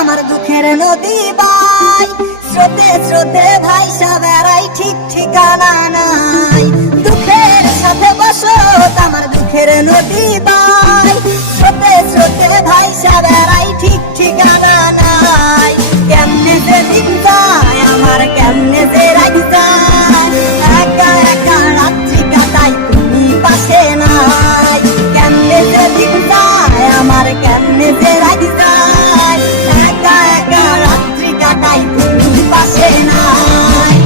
আমার দুঃখের নদী বাই স্রোতে স্রোতে ভাইসা বেড়াই, ঠিক ঠিকানা নাই। দুঃখের সাথে বসো আমার দুঃখের নদী বাই স্রোতে স্রোতে ভাইসা বেড়াই, ঠিক ঠিকানা নাই। কেমনে যে দিন যায় আমার, কেমনে যে রাত যায়, একা একা রাত্রি কাটাই তুমি পাশে নাই। কেমনে যে দিন যায় আমার, কেমনে যে রাত যায়, একা একা রাত্রি কাটাই তুমি পাশে নাই।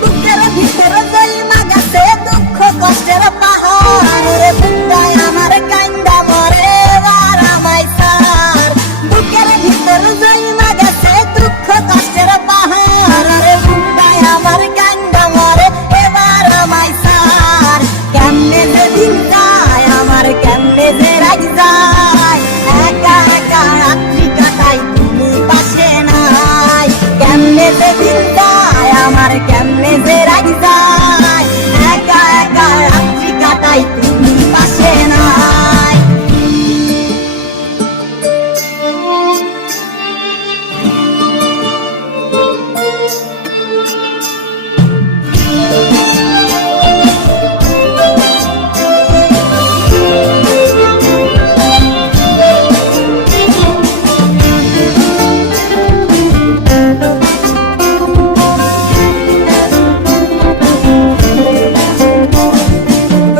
বুকের ভিতরে জন্মা গেছে দুঃখ কষ্টের পাহাড়, রে বুকটায় আমার কান্দা মরে এবার আমায় ছাড়। বুকের ভিতরে জন্মা গেছে দুঃখ কষ্টের পাহাড়, রে বুকটায় আমার কান্দা মরে এবার আমায় ছাড়। কেমনে যে দিন যায় আমার, কেমনে যে রাত যায়, একা একা রাত্রি কাটাই তুমি পাশে নাই। কেমনে যে দিন যায় আমার, কেমনে যে রাত যায়, একা একা রাত্রি কাটাই তুমি পাশে নাই।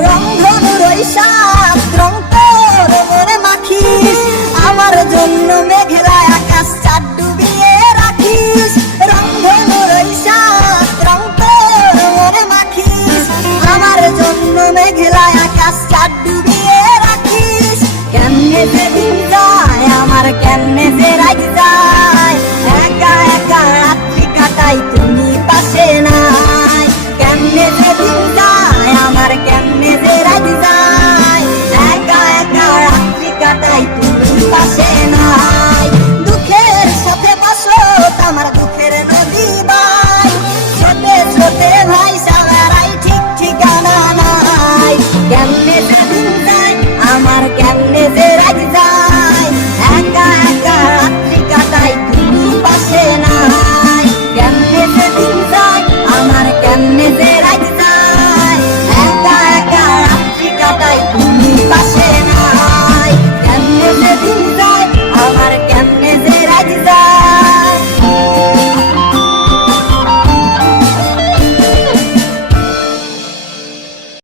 রংধনুর ওই সাত রং তোর মনে মাখিস, আমার জন্য মেঘলা আকাশ চাঁদ ডুবিয়ে রাখিস। রংধনুর ওই সাত রং তোর মনে মাখিস, আমার জন্য মেঘলা আকাশ চাঁদ ডুবিয়ে রাখিস। কেমনে যে দিন যায় আমার, কেমনে যে রাত যায়, একা একা রাত্রি কাটাই তুমি পাশে নাই। কেমনে যে দিন যায় আমার, কেমনে যে রাত যায়, একা একা রাত্রি কাটাই তুমি পাশে নাই।